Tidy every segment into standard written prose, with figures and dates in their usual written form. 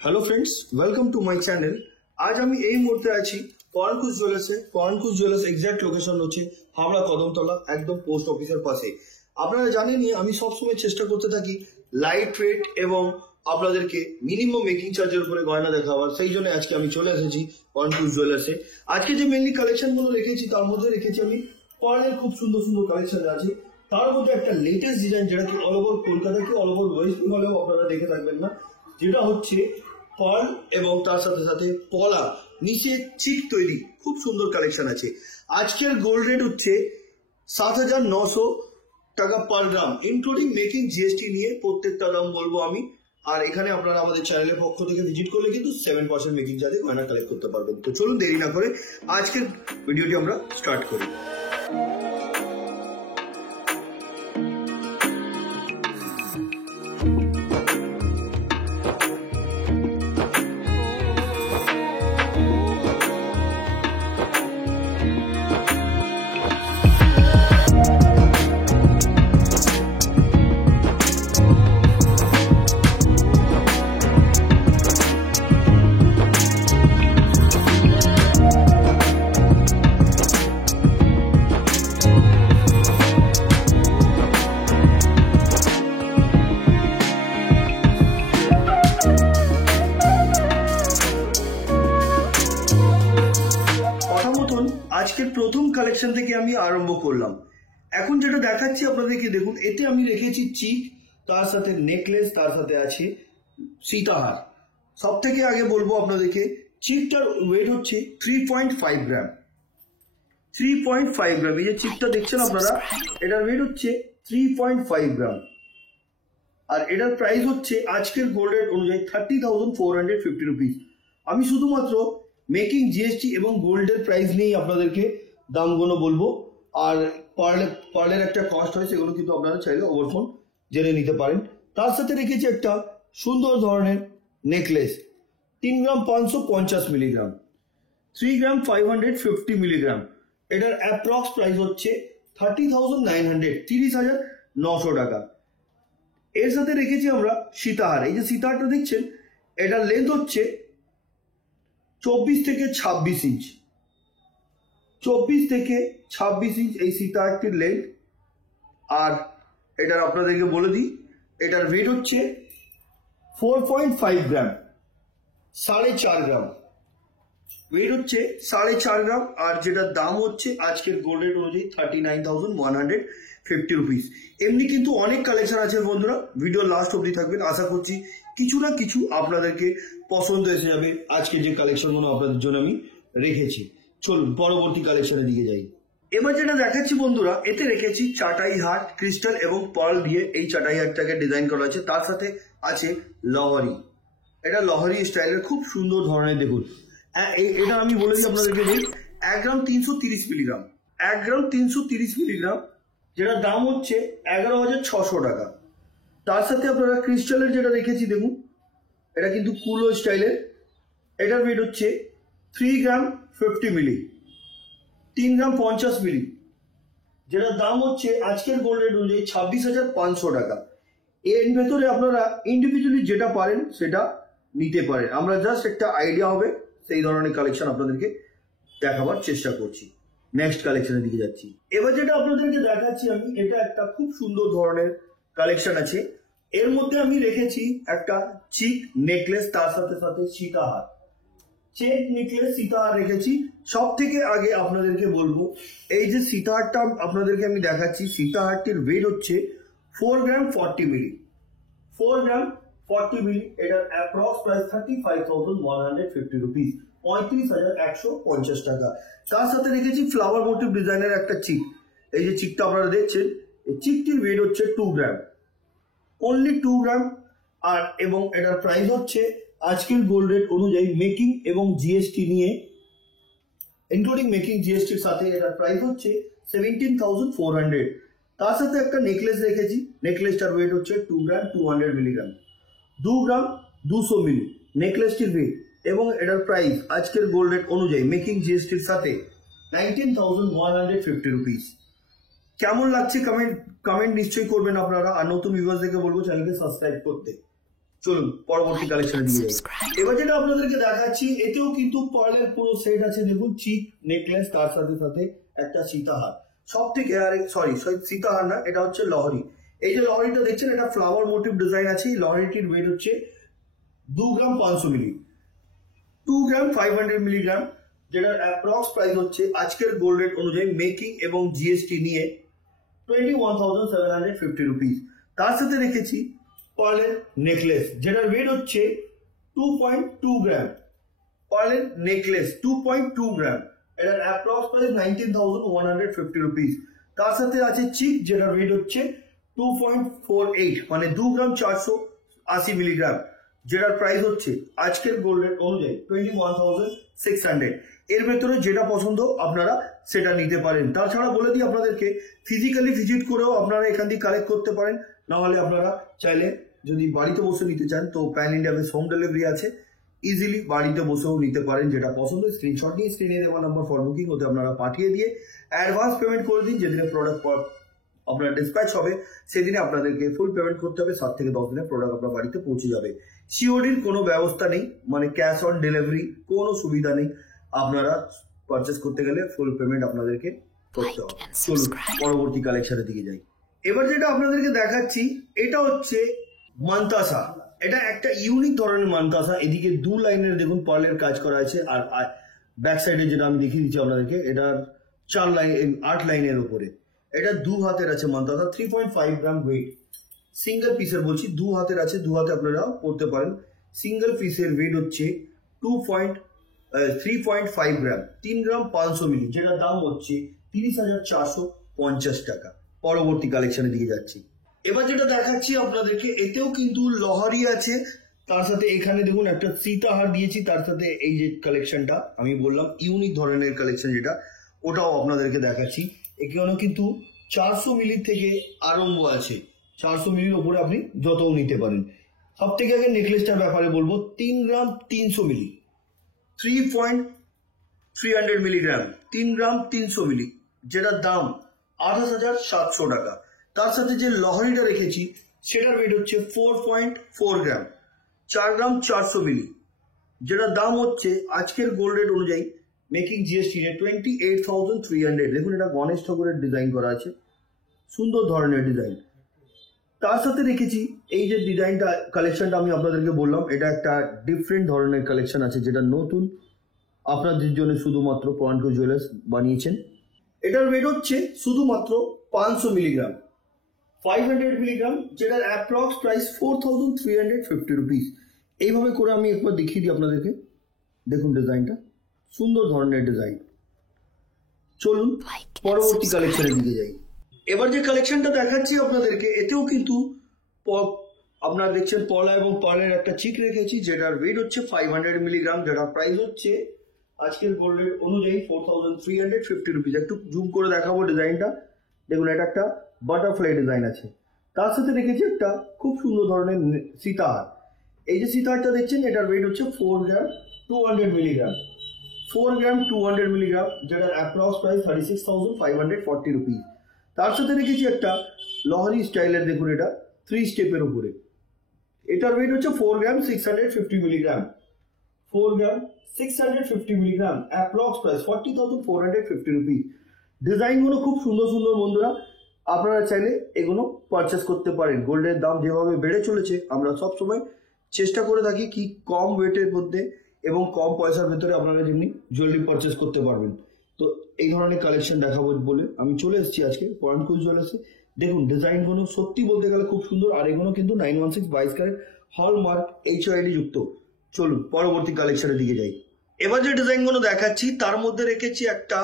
Hello friends, welcome to my channel. आज আমি এই মুহূর্তে আছি পরানকুশ জুয়েলার্সে। পরানকুশ জুয়েলার্স এক্সাক্ট লোকেশন হচ্ছে হাওড়া কদমতলা, একদম পোস্ট অফিসের পাশে। আপনারা জানেনই আমি সবসময় চেষ্টা করতে থাকি লাইট ওয়েট এবং আপনাদেরকে মিনিমাম মেকিং চার্জের উপরে গয়না দেখাবার। সেই জন্য আজকে আমি চলে এসেছি পরানকুশ জুয়েলার্সে। আজকে যে মেনলি কালেকশন গুলো রেখেছি তার মধ্যে রেখেছি আমি পার্লের খুব সুন্দর সুন্দর কালেকশন আছে। তার মধ্যে একটা লেটেস্ট ডিজাইন যেটা কি অল ওভার কলকাতাকে অল ওভার ওয়েস্ট বেঙ্গলেও আপনারা দেখে থাকবেন না, যেটা হচ্ছে পার্ল এবং তার সাথে সাথে পলা নিচে চিক তৈরি। খুব সুন্দর কালেকশন আছে। আজকের গোল্ড রেট হচ্ছে 7,900 টাকা পার গ্রাম, ইনক্লুডিং মেকিং জিএসটি নিয়ে প্রত্যেকটা দাম বলবো আমি। আর এখানে আপনারা আমাদের চ্যানেলের পক্ষ থেকে ভিজিট করলে কিন্তু 7% মেকিং চার্জে গয়না কালেক্ট করতে পারবেন। তো চলুন দেরি না করে আজকের ভিডিওটি আমরা স্টার্ট করি। আজকের প্রথম কালেকশন থেকে আমি আরম্ভ করলাম। এখন যেটা দেখাচ্ছি আপনাদেরকে দেখুন, এতে আমি রেখেছি চিক, তার সাথে নেকলেস, তার সাথে আছে সীতাহার। সব থেকে আগে বলবো আপনাদেরকে চিকটার ওয়েট হচ্ছে 3.5 গ্রাম। 3.5 গ্রাম, এই যে চিকটা দেখছেন আপনারা, এটার ওয়েট হচ্ছে 3.5 গ্রাম। আর এটার প্রাইস হচ্ছে আজকের গোল্ড রেট অনুযায়ী 30,450 রুপিস। আমি শুধুমাত্র মেকিং জিএসটি এবং গোল্ডের প্রাইস নিয়েই আপনাদেরকে দামগুলো বলবো। আর পার্লের একটা কস্ট হয়, সেগুলো কিন্তু আপনারা চাইলে ওভারফোন জেনে নিতে পারেন। তার সাথে রেখেছি একটা সুন্দর ধরনের নেকলেস, 3 গ্রাম 550 মিলিগ্রাম, 3 গ্রাম 550 মিলিগ্রাম। এটার অ্যাপ্রক্স প্রাইস হচ্ছে 30,900, 30,900 টাকা। এর সাথে রেখেছি আমরা সীতাহার। এই যে সীতাহারটা দেখছেন, এটার লেন্থ হচ্ছে 24 থেকে 26 ইঞ্চ। 24 থেকে 26 ইঞ্চ এই সীতাহারটির লেন্থ। আর এটার আপনাদেরকে বলে দিই, এটার ওয়েট হচ্ছে 4.5 গ্রাম, 4.5 গ্রাম। ওয়েট হচ্ছে 4.5 গ্রাম। আর যেটার দাম হচ্ছে আজকের গোল্ড রেট অনুযায়ী 39,150 রুপিস। এমনি কিন্তু অনেক কালেকশন আছে বন্ধুরা, ভিডিও লাস্ট অবধি থাকবেন। আশা করছি কিছু না কিছু আপনাদেরকে পছন্দ এসে যাবে আজকে যে কালেকশনগুলো আপনাদের জন্য আমি রেখেছি। চলুন পরবর্তী কালেকশনের দিকে যাই। এবার যেটা দেখাচ্ছি বন্ধুরা, এতে রেখেছি চাটাই হাট, ক্রিস্টাল এবং পার্ল দিয়ে এই চাটাই হাটটাকে ডিজাইন করা আছে। তার সাথে আছে লহরি। এটা লহরি স্টাইলের খুব সুন্দর ধরনের। দেখুন এটা আমি বলেছি আপনাদেরকে যে 1 গ্রাম 330 মিলিগ্রাম, 1 গ্রাম 330 মিলিগ্রাম, যেটা দাম হচ্ছে 11,600 টাকা। তার সাথে আপনারা ক্রিস্টালের যেটা রেখেছি দেখুন, এটা কিন্তু কুলো স্টাইলের। এটার ওয়েট হচ্ছে 3 গ্রাম 50 মিলি, 3 গ্রাম 50 মিলি, যেটার দাম হচ্ছে আজকের গোল্ড রেট অনুযায়ী 26,500 টাকা। এর ভেতরে আপনারা ইন্ডিভিজুয়ালি যেটা পারেন সেটা নিতে পারেন। আমরা জাস্ট একটা আইডিয়া হবে সেই ধরনের কালেকশন আপনাদেরকে দেখাবার চেষ্টা করছি। নেক্সট কালেকশনের দিকে যাচ্ছি। এবার যেটা আপনাদেরকে দেখাচ্ছি আমি, এটা একটা খুব সুন্দর ধরনের কালেকশন আছে। এর মধ্যে আমি রেখেছি একটা চিক নেকলেস, তার সাথে সাথে সীতাহার। চেক নেকলেস সীতাহার রেখেছি। সব থেকে আগে আপনাদেরকে বলবো, এই যে সীতাহারটা আপনাদেরকে আমি দেখাচ্ছি, সীতাহারটির ওয়েট হচ্ছে 4 গ্রাম 40 মিলি, 4 গ্রাম 40 মিলি। এটার অ্যাপ্রক্স প্রাইস 35,150 রুপিস, 35,150 টাকা। তার সাথে রেখেছি ফ্লাওয়ার মোটিভ ডিজাইনের একটা চিক। এই যে চিকটা আপনারা দেখছেন, এই চিকটির ওয়েট হচ্ছে 2 গ্রাম, অনলি 2 গ্রাম। আর এবং এটার প্রাইস হচ্ছে আজকের গোল্ড রেট অনুযায়ী মেকিং এবং জিএসটি নিয়ে, ইনক্লুডিং মেকিং জিএসটির সাথে এটার প্রাইস হচ্ছে 17,400। তার সাথে একটা নেকলেস রেখেছি। নেকলেসটার ওয়েট হচ্ছে 2 গ্রাম 200 মিলিগ্রাম, 2 গ্রাম 200 মিলি নেকলেসটির ওয়েট। এবং এটার প্রাইস আজকের গোল্ড রেট অনুযায়ী মেকিং জিএসটির সাথে 19,150 রুপিস। কেমন লাগছে কমেন্ট নিশ্চয়ই করবেন আপনারা। আর নতুন ভিউয়ার্সদেরকে বলবো চ্যানেলকে সাবস্ক্রাইব করতে। চলুন পরবর্তী কালেকশনের দিকে যাই। এবার যেটা আপনাদেরকে দেখাচ্ছি এতেও কিন্তু পার্লের পুরো সেট আছে। দেখুন চিক নেকলেস, তার সাথে সাথে একটা সীতাহার। সব থেকে সরি সীতাহার না, এটা হচ্ছে লহরি। এই যে লহরিটা দেখছেন এটা ফ্লাওয়ার মোটিভ ডিজাইন আছে। লহরিটির ওয়েট হচ্ছে 2 গ্রাম 500 মিলি, 2 গ্রাম 500 মিলিগ্রাম, যেটার অ্যাপ্রক্স প্রাইস হচ্ছে আজকের গোল্ড রেট অনুযায়ী মেকিং এবং জিএসটি নিয়ে 21,750 রুপিস। তার সাথে রেখেছি পার্লের নেকলেস, যেটার ওয়েট হচ্ছে 2.2 গ্রাম। পার্লের নেকলেস 2.2 গ্রাম, এটার অ্যাপ্রক্স প্রাইস 19,150 রুপিস। তার সাথে আছে চিক, যেটার ওয়েট হচ্ছে 2.48 মানে 2 গ্রাম 480 মিলিগ্রাম, যেটার প্রাইস হচ্ছে আজকের গোল্ড রেট অনুযায়ী 21,600। এর ভেতরে যেটা পছন্দ আপনারা সেটা নিতে পারেন। তাছাড়া বলে দিই আপনাদেরকে ফিজিক্যালি ভিজিট করেও আপনারা এখান থেকে কালেক্ট করতে পারেন। নাহলে আপনারা চাইলে যদি বাড়িতে বসে নিতে চান তো pan India base home delivery আছে, ইজিলি বাড়িতে বসেও নিতে পারেন। যেটা পছন্দ স্ক্রিনশট নিয়ে স্ক্রিনে দেওয়া নাম্বার ফর বুকিং হতে আপনারা পাঠিয়ে দিয়ে অ্যাডভান্স পেমেন্ট করে দিন। যেদিনে প্রোডাক্ট আপনার ডিসপ্যাচ হবে সেদিনে আপনাদেরকে ফুল পেমেন্ট করতে হবে। 7 থেকে 10 দিনে প্রোডাক্ট আপনার বাড়িতে পৌঁছে যাবে। সিওডির কোনো ব্যবস্থা নেই, মানে ক্যাশ অন ডেলিভারি কোনো সুবিধা নেই। আপনারা পারচেস করতে গেলে ফুল পেমেন্ট আপনাদেরকে করতে হবে। চলুন পরবর্তী কালেকশনের দিকে যাই। এবার যেটা আপনাদেরকে দেখাচ্ছি এটা হচ্ছে মান্তাসা। এটা একটা ইউনিক ধরনের মান্তাসা। এদিকে 2 লাইনের দেখুন পার্লের কাজ করা আছে, আর ব্যাক সাইডে যেটা আমি দেখিয়ে দিচ্ছি আপনাদেরকে, এটা 8 লাইনের উপরে। এটা 2 হাতের আছে মান্তাসা, 3.5 গ্রাম ওয়েট। সিঙ্গেল পিসের বলছি, 2 হাতের আছে, 2 হাতে আপনারা পড়তে পারেন। সিঙ্গেল পিসের ওয়েট হচ্ছে 3.5 গ্রাম, 3 গ্রাম 500 মিলি, যেটার দাম হচ্ছে 30,450 টাকা। পরবর্তী কালেকশনের দিকে যাচ্ছি। এবার যেটা দেখাচ্ছি আপনাদেরকে এতেও কিন্তু লহরি আছে, তার সাথে এখানে দেখুন একটা সীতাহার দিয়েছি। তার সাথে এই যে কালেকশনটা আমি বললাম ইউনিক ধরনের কালেকশন, যেটা ওটাও আপনাদেরকে দেখাচ্ছি। এখানেও কিন্তু 400 মিলি থেকে আরম্ভ আছে, 400 মিলির ওপরে আপনি যতও নিতে পারেন। সব থেকে আগে নেকলেসটার ব্যাপারে বলবো, 3 গ্রাম 300 মিলি, 3.300 মিলিগ্রাম, 3 গ্রাম 300 মিলি, যেটার দাম 28,700 টাকা। তার সাথে যে লহরিটা রেখেছি সেটার ওয়েট হচ্ছে 4.4 গ্রাম, 4 গ্রাম 400 মিলি, যেটার দাম হচ্ছে আজকের গোল্ড রেট অনুযায়ী মেকিং জিএসটি 28,300। দেখুন এটা গণেশ ঠাকুরের ডিজাইন করা আছে, সুন্দর ধরনের ডিজাইন। তার সাথে রেখেছি এই যে ডিজাইনটা কালেকশনটা আমি আপনাদেরকে বললাম, এটা একটা ডিফারেন্ট ধরনের কালেকশন আছে, যেটা নতুন আপনাদের জন্য শুধুমাত্র পয়েন্ট জুয়েলার্স বানিয়েছেন। এটার ওয়েট হচ্ছে শুধুমাত্র 500 মিলিগ্রাম, 500 মিলিগ্রাম, যেটার অ্যাপ্রক্স প্রাইস 4,350 রুপিস। এইভাবে করে আমি একবার দেখিয়ে দিই আপনাদেরকে। দেখুন ডিজাইনটা সুন্দর ধরনের ডিজাইন। চলুন পরবর্তী কালেকশনের দিকে যাই। এবার যে কালেকশনটা দেখাচ্ছি আপনাদেরকে এতেও কিন্তু আপনারা দেখছেন পলা এবং পার্লের একটা চিক রেখেছি, যেটার ওয়েট হচ্ছে 500 মিলিগ্রাম, যেটার প্রাইস হচ্ছে আজকের গোল্ড রেট অনুযায়ী 4,350 রুপিস। একটু জুম করে দেখাবো ডিজাইনটা। দেখুন এটা একটা বাটারফ্লাই ডিজাইন আছে। তার সাথে রেখেছি একটা খুব সুন্দর ধরনের সীতাহার। এই যে সীতাহারটা দেখছেন এটার ওয়েট হচ্ছে 4 গ্রাম 200 মিলিগ্রাম, 4 গ্রাম 200 মিলিগ্রাম, যেটার অ্যাপ্রক্স প্রাইস 36,540 রুপিস। তার সাথে রেখেছি একটা লহরি স্টাইলের, দেখুন এটা 3 স্টেপের উপরে। এটার ওয়েট হচ্ছে 4 গ্রাম 650 মিলিগ্রাম, 4 গ্রাম 650 মিলিগ্রাম, অ্যাপ্রক্স প্রাইস 40,450 রুপিস। ডিজাইনগুলো খুব সুন্দর সুন্দর বন্ধুরা, আপনারা চাইলে এগুলো পারচেস করতে পারেন। গোল্ডের দাম যেভাবে বেড়ে চলেছে, আমরা সবসময় চেষ্টা করে থাকি কি কম ওয়েটের মধ্যে এবং কম পয়সার ভেতরে আপনারা যেমনি জুয়েলারি পারচেস করতে পারবেন। তো এই ধরনের কালেকশন দেখাবো বলে আমি চলে এসেছি আজকে পয়েন্ট কুইজ জুয়েলার্সে। দেখুন ডিজাইনগুলো সত্যি বলতে গেলে খুব সুন্দর, আর এগুলো কিন্তু 916 22 ক্যারেট হলমার্ক এইচআইডি যুক্ত। চলুন পরবর্তী কালেকশনের দিকে যাই। এবার যে ডিজাইনগুলো দেখাচ্ছি তার মধ্যে রেখেছি একটা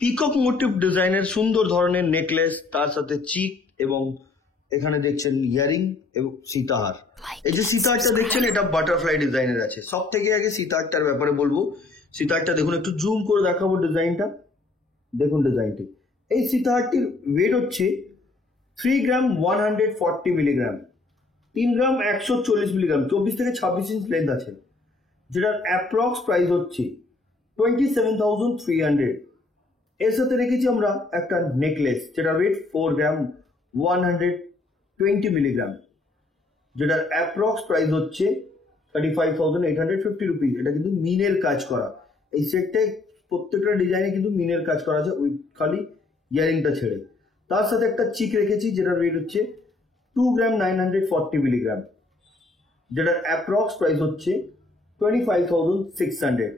পিকক মোটিভ ডিজাইনের সুন্দর ধরনের নেকলেস, তার সাথে চিক এবং এখানে দেখছেন ইয়ারিং এবং সীতাহার। এই যে সীতাহারটা দেখছেন এটা বাটারফ্লাই ডিজাইনের আছে। সব থেকে আগে সীতাহারটার ব্যাপারে বলবো। সীতাহারটা দেখুন একটু জুম করে দেখাবো ডিজাইনটা। দেখুন ডিজাইনটি, এই সীতাহারটির ওয়েট হচ্ছে 3 গ্রাম 140 মিলিগ্রাম, 3 গ্রাম 140 মিলিগ্রাম, 24 থেকে 26 ইঞ্চ লেন্থ আছে, যেটার অ্যাপ্রক্স প্রাইস হচ্ছে 27,300। এর সাথে রেখেছি আমরা একটা নেকলেস, যেটা ওয়েট 4 গ্রাম 120 মিলিগ্রাম, যেটার অ্যাপ্রক্স প্রাইস হচ্ছে 35,850 রুপিস। এটা কিন্তু মিনের কাজ করা। এই সেটটায় প্রত্যেকটা ডিজাইনে কিন্তু মিনের কাজ করা আছে, ওই খালি ইয়ারিংটা ছেড়ে। তার সাথে একটা চিক রেখেছি যেটার রেট হচ্ছে 2 গ্রাম 940 মিলিগ্রাম, যেটার অ্যাপ্রক্স প্রাইস হচ্ছে 25,600।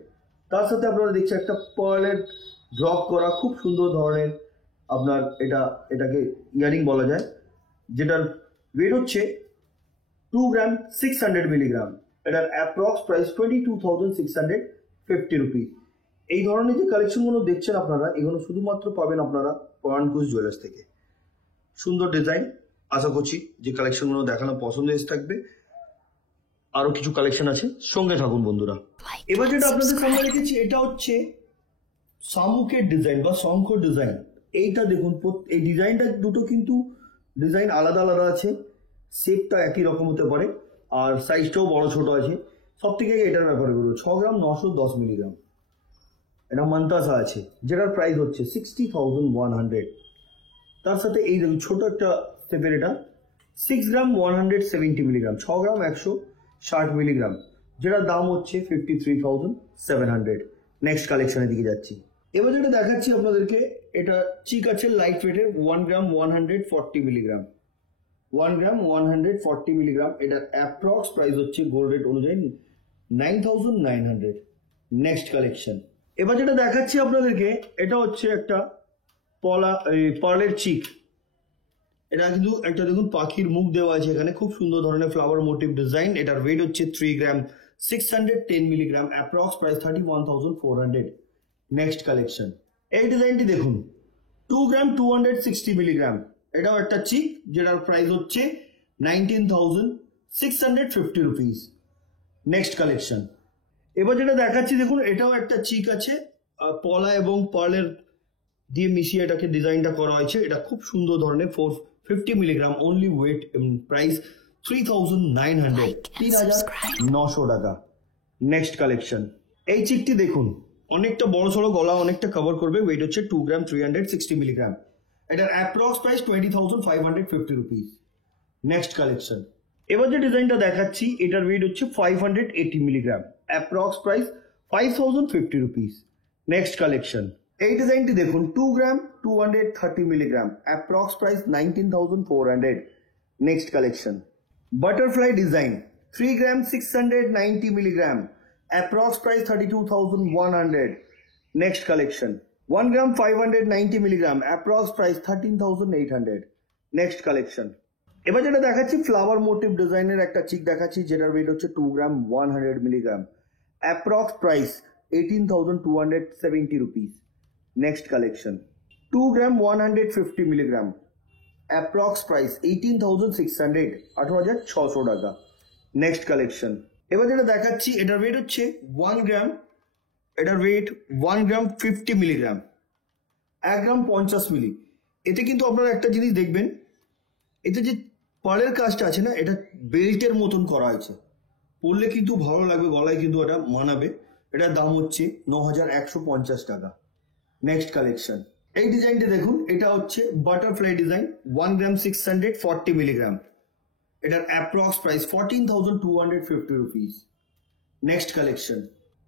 তার সাথে আপনারা দেখছেন একটা পার্লের ড্রপ করা খুব সুন্দর ধরনের আপনার এটাকে ইয়ারিং বলা যায়, যেটার ওয়েট হচ্ছে 2 গ্রাম 600 মিলিগ্রাম। এটার অ্যাপ্রক্স প্রাইস 22,650 রুপিস। এই ধরনের যে কালেকশনগুলো দেখছেন আপনারা, এগুলো শুধুমাত্র পাবেন আপনারা পরাণ ঘোষ জুয়েলার্স থেকে। সুন্দর ডিজাইন, আশা করছি যে কালেকশনগুলো দেখানো পছন্দ এসে থাকবে। আরো কিছু কালেকশন আছে, সঙ্গে থাকুন বন্ধুরা। এবার যেটা আপনাদের সামনে রেখেছি এটা হচ্ছে শামুকের ডিজাইন বা শঙ্খ ডিজাইন। এইটা দেখুন, এই ডিজাইনটা দুটো কিন্তু ডিজাইন আলাদা আলাদা আছে, শেপটা একই রকম হতে পারে আর সাইজটাও বড় ছোট আছে। সব থেকে এটার ব্যাপারে বলবো 6 গ্রাম 910 মিলিগ্রাম। এটা মান্তাসা আছে, যেটার প্রাইস হচ্ছে 60,100। তার সাথে এই দেখুন ছোট একটা স্টেপের, এটা 6 গ্রাম 170 মিলিগ্রাম, 6 গ্রাম 160 মিলিগ্রাম, যেটার দাম হচ্ছে 53,700। নেক্সট কালেকশনের দিকে যাচ্ছি। এবার যেটা দেখাচ্ছি আপনাদেরকে, এটা চিক আছে লাইট ওয়েটের 1 গ্রাম 140 মিলিগ্রাম, 1 গ্রাম 140 মিলিগ্রাম। এটার অ্যাপ্রক্স প্রাইস হচ্ছে গোল্ড রেট অনুযায়ী 9,900। Next collection. এবার যেটা দেখাচ্ছি আপনাদেরকে, এটা হচ্ছে একটা পার্লের চিক। এটা কিন্তু একটা দেখুন পাখির মুখ দেওয়া আছে এখানে, খুব সুন্দর ধরনের ফ্লাওয়ার মোটিভ ডিজাইন। এটার ওয়েট হচ্ছে 3 গ্রাম 610 milligram, approx price 31,400। Next collection. এই ডিজাইনটি দেখুন 2 গ্রাম 260 মিলিগ্রাম। এটাও একটা চিক, যেটার প্রাইস হচ্ছে 19,650 রুপিস। Next collection. এবার যেটা দেখাচ্ছি দেখুন, এটাও একটা চিক আছে, পলা এবং পার্লের দিয়ে মিশিয়ে এটাকে ডিজাইনটা করা হয়েছে। এটা খুব সুন্দর ধরনের 450 মিলিগ্রাম, অনলি ওয়েট প্রাইস 3,900, 3,900 টাকা। Next collection. এই চিকটি দেখুন, অনেকটা বড় সড়ো গলা, অনেকটা কভার করবে, ওয়েট হচ্ছে 2 গ্রাম 360 মিলিগ্রাম। এটার approx price 20,550 rupees. Next collection. এবার যে ডিজাইনটা দেখাচ্ছি, এটার ওয়েট হচ্ছে 580 milligram, approx price 5,050 rupees. Next collection. এই ডিজাইনটি দেখুন 2 গ্রাম 230 milligram, approx price 19,400। Next collection. Butterfly design 3 গ্রাম 690 milligram, approx price 32,100। Next collection. 1 গ্রাম 590 milligram, approx price 13,800। Next collection. এবার যেটা দেখাচ্ছি ফ্লাওয়ার মোটিভ ডিজাইনের একটা চিক দেখাচ্ছি, যেটার ওয়েট হচ্ছে 2 গ্রাম 100 milligram, approx price 18,270 rupees. Next collection. 2 গ্রাম 150 মিলিগ্রাম, অ্যাপ্রক্স প্রাইস 18,600, 18,600 টাকা। Next collection. এবার যেটা দেখাচ্ছি, এটার ওয়েট হচ্ছে 1 গ্রাম, এটার ওয়েট 1 গ্রাম 50 মিলিগ্রাম, 1 গ্রাম 50 মিলি। এতে কিন্তু আপনারা একটা জিনিস দেখবেন, এতে যে পাড়ের কাজটা আছে না, এটা বেল্টের মতন করা হয়েছে, পরলে কিন্তু ভালো লাগবে, গলায় কিন্তু এটা মানাবে। এটার দাম হচ্ছে 9,150 টাকা। Next collection. এই ডিজাইনটি দেখুন, এটা হচ্ছে বাটারফ্লাই ডিজাইন, 1 গ্রাম 640 মিলিগ্রাম। এটার approx price 14,250 rupees. Next collection.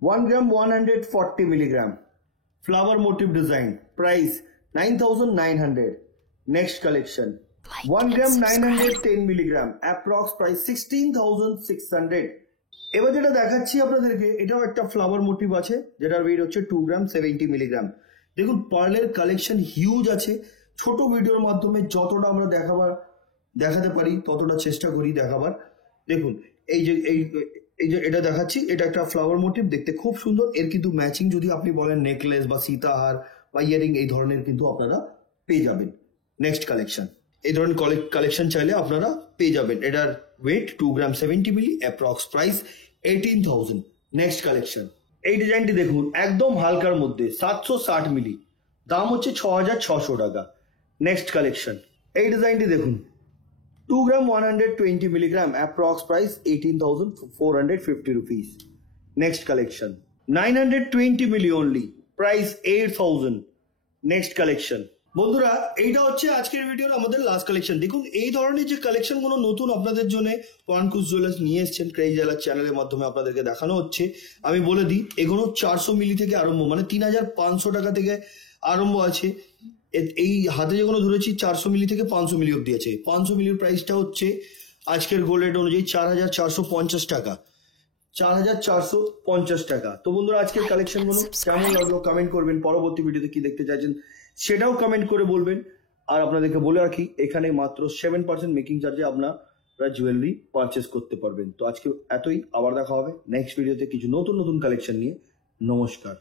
1 গ্রাম 140 milligram, flower motive design, price 9,900। Next collection. 1 গ্রাম 910 মিলিগ্রাম, অ্যাপ্রক্স প্রাইস 16,600। এবার যেটা দেখাচ্ছি আপনাদেরকে, এটাও একটা ফ্লাওয়ার মোটিভ আছে, যেটার ওয়েট হচ্ছে 2 গ্রাম 70 মিলিগ্রাম। দেখুন পার্লের কালেকশন হিউজ আছে। ছোট ভিডিওর মাধ্যমে যতটা আমরা দেখাতে পারি ততটা চেষ্টা করি দেখাবার। দেখুন এই যে এটা দেখাচ্ছি, এটা একটা ফ্লাওয়ার মোটিভ, দেখতে খুব সুন্দর। এর কিন্তু ম্যাচিং যদি আপনি বলেন নেকলেস বা সীতাহার বা ইয়ারিং, এই ধরনের কিন্তু আপনারা পেয়ে যাবেন। Next collection. এই ধরনের কালেকশন চাইলে আপনারা পেয়ে যাবেন। এটার ওয়েট 2 গ্রাম 70 মিলি, অ্যাপ্রক্স প্রাইস 18,000। Next collection. এই ডিজাইনটি দেখুন, একদম হালকার মধ্যে 760 মিলি, দাম হচ্ছে 6,600 টাকা। Next collection. এই ডিজাইনটি দেখুন, 2 গ্রাম 120 milligram, approx price 18,450 rupees. Next collection. 920 মিলি অনলি, প্রাইস 8,000। Next collection. বন্ধুরা এইটা হচ্ছে আজকের ভিডিওর আমাদের লাস্ট কালেকশন। দেখুন এই ধরনের যে কালেকশন গুলো নতুন আপনাদের জন্য পরানকুশ জুয়েলার্স নিয়ে এসেছেন ক্রেজি জুয়েলার্স চ্যানেলের মাধ্যমে আপনাদেরকে দেখানো হচ্ছে। আমি বলে দিই এগুলো 400 মিলি থেকে আরম্ভ, মানে 3500 টাকা থেকে আরম্ভ আছে। এই হাতে যেগুলো ধরেছি 400 মিলি থেকে 500 মিলি অব্দি আছে। 500 মিলির প্রাইসটা হচ্ছে আজকের গোল্ড রেট অনুযায়ী 4450 টাকা, 4450 টাকা। তো বন্ধুরা আজকের কালেকশন গুলো কেমন লাগলো কমেন্ট করবেন, পরবর্তী ভিডিওতে কি দেখতে চাইছেন সেটাও কমেন্ট করে বলবেন। আর আপনাদেরকে বলে রাখি এখানে মাত্র 7% মেকিং চার্জে আপনারা জুয়েলারি পারচেস করতে পারবেন। তো আজকে এতই, আবার দেখা হবে নেক্সট ভিডিওতে কিছু নতুন নতুন কালেকশন নিয়ে। নমস্কার।